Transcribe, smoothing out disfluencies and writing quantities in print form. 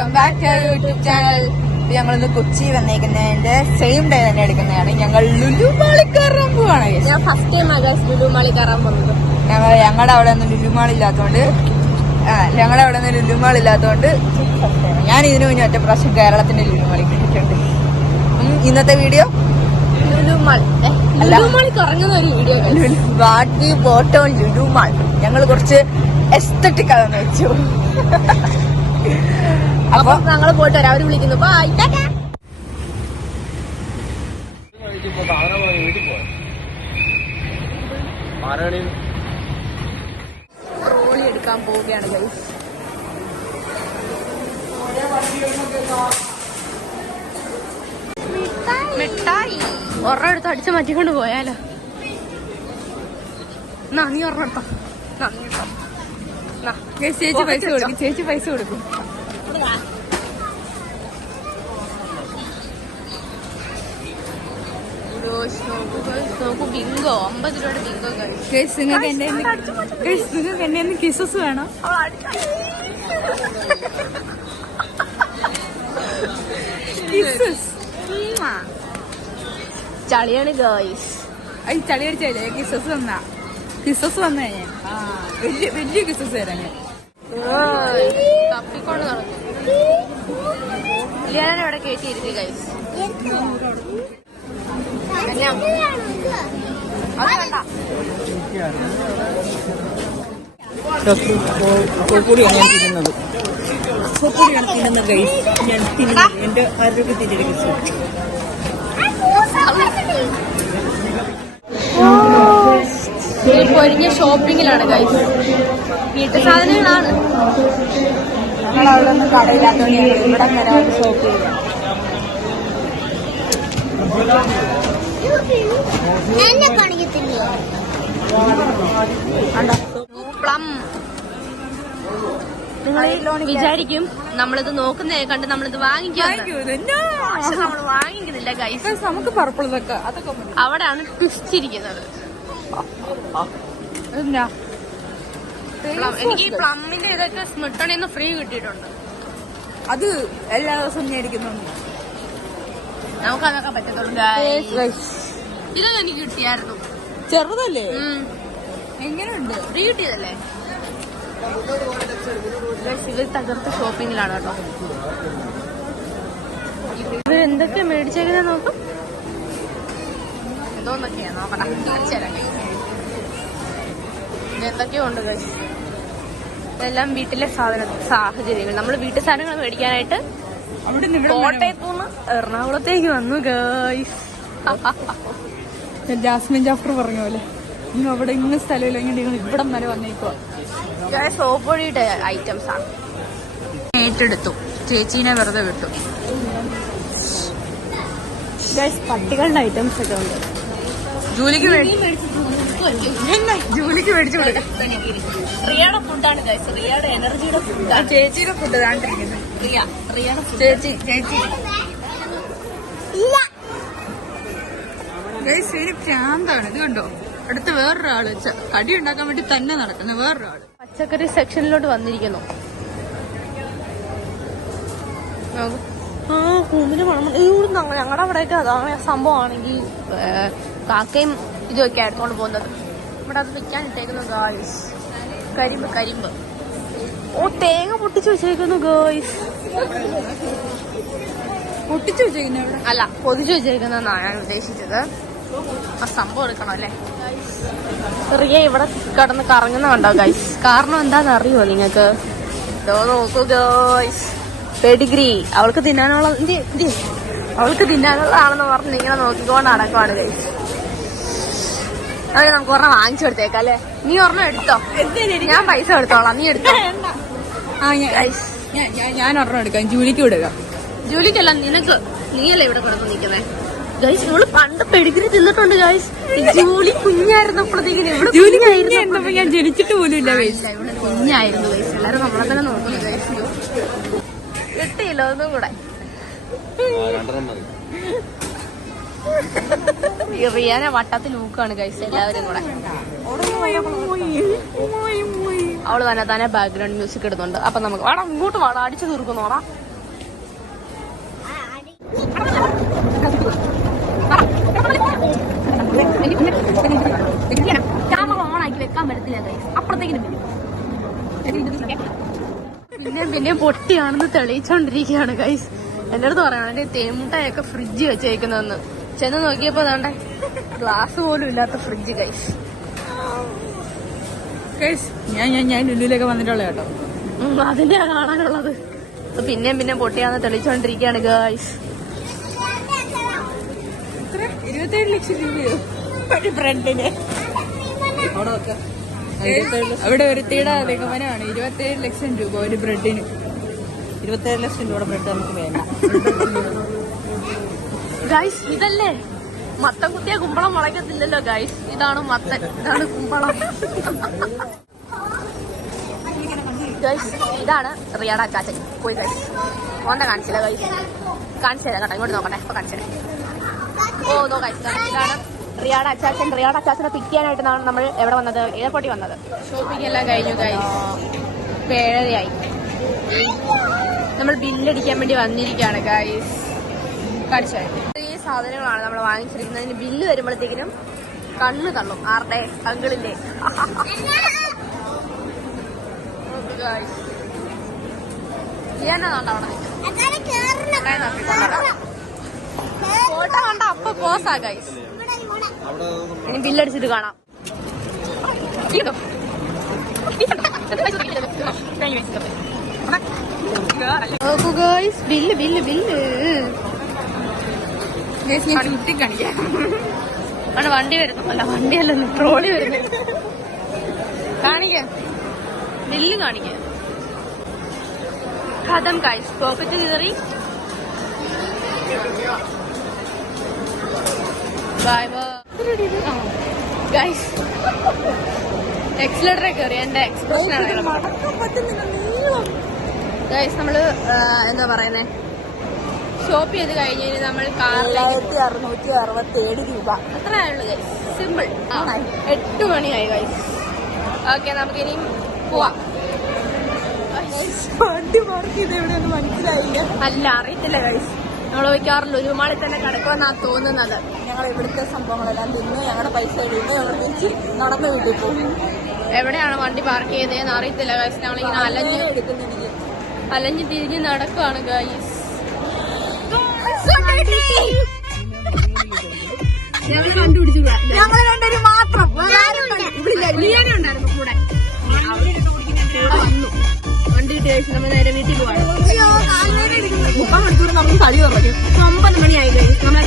Welcome back to YouTube channel. ഞങ്ങളിന്ന് Kochi വന്നേക്കുന്നതിന്റെ same day തന്നെ എടുക്കുന്നതാണ്. ഞങ്ങൾ ലുലു മാളിൽ കയറാൻ പോവാണ്. ഞാൻ ഫസ്റ്റ് ടൈം ലുലു മാളിൽ കയറാൻ പോകുന്നത്. ഞങ്ങളുടെ അവിടെ ഒന്നും ലുലു മാൾ ഇല്ലാത്തതുകൊണ്ട് ഞാൻ ഇതിനു മുന്നേ ഒറ്റ പ്രാവശ്യം കേരളത്തിന്റെ ലുലു മാളിൽ കണ്ടിട്ടുണ്ട്. ഇന്നത്തെ വീഡിയോ ലുലു മാളിൽ കറങ്ങുന്ന ഒരു വീഡിയോ. വാട്ടി ബോട്ടോ ലുലു മാൾ. ഞങ്ങൾ കുറച്ച് എസ്തറ്റിക് ആണെന്ന് വെച്ചു. അപ്പൊ ഞങ്ങൾ പോയിട്ട് വരാം. അവര് വിളിക്കുന്നു. ട്രോളി എടുക്കാൻ പോവുകയാണ് ഗൈസ്. മിഠായി ഒരെണ്ണം എടുത്ത് അടിച്ച് മാറ്റിക്കൊണ്ട് പോയാലോ? നീ ഒരെണ്ണം എടുത്തോ. ചേച്ചി പൈസ കൊടുക്കും. ചേച്ചി പൈസ കൊടുക്കും. നോക്കൂ ബിങ്കോ. 50 രൂപയുടെ ബിങ്കോ നിങ്ങൾക്ക് എന്നെ കിസസ് വേണം. ചളിയാണ് ഗൈസ്. ചളി അടിച്ചല്ലേ കിസസ് വന്നാ. കിസസ് വന്നു കഴിഞ്ഞാൽ വലിയ കിസസ് തരാം ഞാൻ. തപ്പിക്കൊണ്ട് നടക്കും. ഇവിടെ കയറ്റിയിരിക്കും ഗൈസ്. പൊടിയാണ് ഞാൻ തിന്നുന്നത്. പൊടിയാണ് തിന്നുന്നത് ഗൈസ്. ഞാൻ തിന്നുന്നത് എന്റെ ആരോഗ്യത്തിന്റെ പൊരിഞ്ഞ ഷോപ്പിങ്ങിലാണ് ഗൈസ്. വീട്ടു സാധനങ്ങളാണ്. ഞങ്ങളവിടെ ഒന്നും കടയില്ലാത്തതുകൊണ്ട് ഇവിടെ വരെ വന്ന് ഷോപ്പ് ചെയ്യാം. പ്ലം. നിങ്ങൾ വിചാരിക്കും നമ്മളിത് നോക്കുന്നതിനെ കണ്ട് നമ്മളിത് വാങ്ങിക്കും. പക്ഷെ നമ്മൾ വാങ്ങിക്കുന്നില്ല ഗൈസ്. നമുക്ക് പർപ്പിൾ അതൊക്കെ അവിടെയാണ് ട്വിസ്റ്റ് ഇരിക്കുന്നത്. എനിക്ക് ഈ പ്ലമ്മിന്റെ ഇതൊക്കെ സ്മിട്ടണിന്ന് ഫ്രീ കിട്ടിയിട്ടുണ്ട്. അത് എല്ലാ ദിവസവും മേടിക്കുന്നുണ്ട്. നമുക്ക് അതൊക്കെ പറ്റത്തുള്ളൂ. ഇതൊക്കെ എനിക്ക് കിട്ടിയായിരുന്നു. ചെറുതല്ലേ? എങ്ങനെയുണ്ട്? ഫ്രീ കിട്ടിയതല്ലേ? ഇവർ തകർത്ത ഷോപ്പിങ്ങിലാണ് കേട്ടോ. ഇവർ എന്തൊക്കെയാ മേടിച്ചേക്കുന്നത് നോക്കും. എന്തോന്നൊക്കെയാ നോക്കട്ടെ. എന്തൊക്കെയോ ഉണ്ട് ഗൈസ്. ഇതെല്ലാം വീട്ടിലെ സാഹചര്യങ്ങൾ. നമ്മൾ വീട്ടു സാധനങ്ങൾ മേടിക്കാനായിട്ട് കോട്ടയത്തുനിന്ന് എറണാകുളത്തേക്ക് വന്നു ഗൈസ്. ജാസ്മിൻ ജാഫർ പറഞ്ഞ പോലെ അവിടെ ഇന്ന സ്ഥലമില്ല, ഇങ്ങനെ ഇവിടം വരെ വന്നേക്കുവാ. സോപ്പൊടിയുടെ ഐറ്റംസ് ആണ്. ഏറ്റെടുത്തു. ചേച്ചീനെ വെറുതെ വിട്ടു. പട്ടികളുടെ ഐറ്റംസ് ഒക്കെ ഉണ്ട്. ജൂലിക്ക് മേടിച്ചു കൊടുക്കും. റിയയുടെ ഫുഡാണ് ഗൈസ്. റിയയുടെ എനർജിയുടെ ഫുഡാണ്. ചേച്ചിയുടെ ഫുഡ് താണ്ടിരിക്കുന്നത്. റിയയുടെ ചേച്ചി ശരി പ്രാന്താണ്. ഇത് കണ്ടോ, അടുത്ത് വേറൊരാള് കടി ഉണ്ടാക്കാൻ വേണ്ടി തന്നെ നടക്കുന്ന വേറൊരാള്. പച്ചക്കറി സെക്ഷനിലോട്ട് വന്നിരിക്കുന്നു. കൂമ്പിന് മണം. ഞങ്ങളുടെ അവിടെയൊക്കെ അതാണ് സംഭവമാണെങ്കിൽ കാക്കയും ഇതൊക്കെ ആയിട്ടോണ്ട് പോകുന്നത്. ഇവിടെ അത് വിൽക്കാൻ ഇട്ടേക്കുന്നു ഗായ്സ്. കരിമ്പ്. ഓ, തേങ്ങ പൊട്ടിച്ചു വെച്ചേക്കുന്നു ഗായ്സ്. പൊട്ടിച്ചു വെച്ചേക്കുന്ന അല്ല, പൊതിച്ചു വെച്ചേക്കുന്നതാണ് ഞാൻ ഉദ്ദേശിച്ചത്. ആ സംഭവം എടുക്കണം അല്ലേ? റിയ ഇവിടെ കിടന്ന് കറങ്ങുന്ന കണ്ടോ ഗൈസ്? കാരണം എന്താന്ന് അറിയോ നിങ്ങൾക്ക്? നോക്കൂ ഗൈസ്, പെഡിഗ്രി. അവൾക്ക് തിന്നാനുള്ളതാണെന്ന് പറഞ്ഞ് ഇങ്ങനെ നോക്കിക്കൊണ്ട് നടക്കുവാണ് ഗൈസ്. അതൊക്കെ നമുക്ക് ഒരെണ്ണം വാങ്ങിച്ചു കൊടുത്തേക്കാം അല്ലേ? നീ ഒരെണ്ണം എടുത്തോ, ഞാൻ പൈസ എടുത്തോളാം. നീ എടുത്തോ. ഞാൻ ഒരെണ്ണം എടുക്കാം. ജൂലിക്ക് കൊടുക്കാം. ജൂലിക്കല്ല, നിനക്ക്. നീയല്ലേ ഇവിടെ കിടന്ന് നിൽക്കുന്നേ ഗൈസ്. ഇവള് പണ്ട് പെഡിഗ്രി തിന്നിട്ടുണ്ട് ഗൈസ്. ജൂലി കുഞ്ഞായിരുന്നപ്പോഴത്തേക്കിന് ഞാൻ ജനിച്ചിട്ട് പോലും ഇല്ല ഗൈസ്. ഇവിടെ കുഞ്ഞായിരുന്നു ഗൈസ്. എല്ലാരും നമ്മളെ തന്നെ നോക്കുന്നു ഗൈസ്. കിട്ടിയില്ല ഒന്നും കൂടെ. റിയാനെ വട്ടത്തിൽ നോക്കുകയാണ് ഗൈസ് എല്ലാവരും കൂടെ. അവള് തന്നെ ബാക്ക്ഗ്രൗണ്ട് മ്യൂസിക് ഇടുന്നുണ്ട്. അപ്പൊ നമുക്ക് വേണം ഇങ്ങോട്ട് വേണം അടിച്ചു തീർക്കുന്നോടാ. ക്യാമറ ഓൺ ആക്കി വെക്കാൻ പറ്റത്തില്ല അപ്പുറത്തേക്കിനും പിന്നെ പൊട്ടിയാണെന്ന് തെളിയിച്ചോണ്ടിരിക്കുകയാണ് ഗൈസ്. എന്റെ അടുത്ത് പറയണം എന്റെ തേമുട്ടായൊക്കെ ഫ്രിഡ്ജ് വെച്ചേക്കുന്നതെന്ന്. ചെന്ന് നോക്കിയപ്പോ അതാണ്ടെ ഗ്ലാസ് പോലും ഇല്ലാത്ത ഫ്രിഡ്ജ് ഗൈസ്. ഞാൻ ലുലുവിലൊക്കെ വന്നിട്ടുള്ള കേട്ടോ. അതിന്റെയാ കാണാനുള്ളത്. പിന്നെ പൊട്ടിയാന്ന് തെളിയിച്ചോണ്ടിരിക്കുകയാണ് ഗൈസ്. 27 ലക്ഷം രൂപയോ ഒരു ബ്രെഡിന്? അവിടെ ഒരുത്തിയുടെ നിഗമനമാണ് 27 ലക്ഷം രൂപ ഒരു ബ്രെഡിന്. 27 ലക്ഷം രൂപയുടെ ബ്രെഡ് നമുക്ക് വേണ്ട ഗൈസ്. ഇതല്ലേ മത്തൻ കുത്തിയ കുമ്പളം മുളയ്ക്കത്തില്ലല്ലോ ഗൈസ്. ഇതാണ് മത്തൻ, ഇതാണ് കുമ്പളം ഗൈസ്. ഇതാണ് റിയാടെ അച്ചാച്ചൻ. പോയി ഗൈസ് ഓണ്ട കാണിച്ചില്ല ഗൈസ്. കാണിച്ചു തരാം കേട്ടോ, ഇങ്ങോട്ട് നോക്കട്ടെ. ഇപ്പൊ കാണിച്ചു തരാം. നോ ഗൈസ്, ഇതാണ് റിയാടെ അച്ചാച്ചൻ. റിയാടെ അച്ചാച്ചനെ പിക്ക് ചെയ്യാനായിട്ടാണ് നമ്മൾ എവിടെ വന്നത്? എയർപോർട്ടിൽ വന്നത്. ഷോപ്പിംഗ് എല്ലാം കഴിഞ്ഞു ഗൈസ്. 7:30 നമ്മൾ ബില്ലടിക്കാൻ വേണ്ടി വന്നിരിക്കുകയാണ് ഗൈസ്. കാണിച്ചു ഈ സാധനങ്ങളാണ് നമ്മൾ വാങ്ങിച്ചിരിക്കുന്നത്. അതിന് ബില്ല് വരുമ്പോഴത്തേക്കിനും കണ്ണ് തള്ളും. ആരുടെ? അങ്കിളിന്റെ. ഫോട്ടോ കണ്ട അപ്പൊ പോസാ ഗൈസ്. ഇനി ബില്ലടിച്ചിട്ട് കാണാം. ബില്ല് വണ്ടി വരുന്നു. അല്ല വണ്ടിയല്ലെന്ന്, ട്രോളി വരുന്നു. കാണിക്ക ബില്ല് കാണിക്ക. ഖതം ഗൈസ്. പോക്കറ്റ് കയറി. Bye bye guys. എക്സിലേറ്ററെ കയറി. എന്റെ എക്സ്പ്രഷൻ ആണ് ഗൈസ്. നമ്മള് എന്താ പറയുന്നേ, ഷോപ്പ് ചെയ്ത് കഴിഞ്ഞ് നമ്മൾ 1667 രൂപ അത്ര ആയുള്ളൂ ഗൈസ്. സിമ്പിൾ. 8 മണിയായി ഗൈസ്. ഓക്കെ, നമുക്കിനി പോവാം. വണ്ടി പാർക്ക് ചെയ്ത് എവിടെയൊന്നും മനസ്സിലായില്ല. അല്ല, അറിയത്തില്ല ഗൈസ്. നമ്മൾ മിക്കവാറും ലുലുമാളിൽ തന്നെ കിടക്കുമെന്നാണ് തോന്നുന്നത്. ഞങ്ങൾ ഇവിടുത്തെ സംഭവങ്ങളെല്ലാം തിന്ന് ഞങ്ങളുടെ പൈസ എഴുതുന്നു. ഞങ്ങൾ തിരിച്ച് നടന്ന് വീട്ടിൽ പോകും. എവിടെയാണ് വണ്ടി പാർക്ക് ചെയ്തതെന്ന് അറിയത്തില്ല ഗൈസ്. ഞങ്ങളിങ്ങനെ അലഞ്ഞ് തിരിഞ്ഞ് നടക്കുവാണ് ഗൈസ്. ഞങ്ങൾ കണ്ടുപിടിച്ചു. ഞങ്ങൾ രണ്ടുപേരും മാത്രം ഉണ്ടായിരുന്നു കൂടെ. വണ്ടി കിട്ടിയ ശേഷം നമ്മൾ നേരെ വീട്ടിൽ പോവാണ്. 30 മണിക്കൂർ നമുക്ക് കളി തുടങ്ങി. 9 മണിയായി ഗൈസ്. നമ്മൾ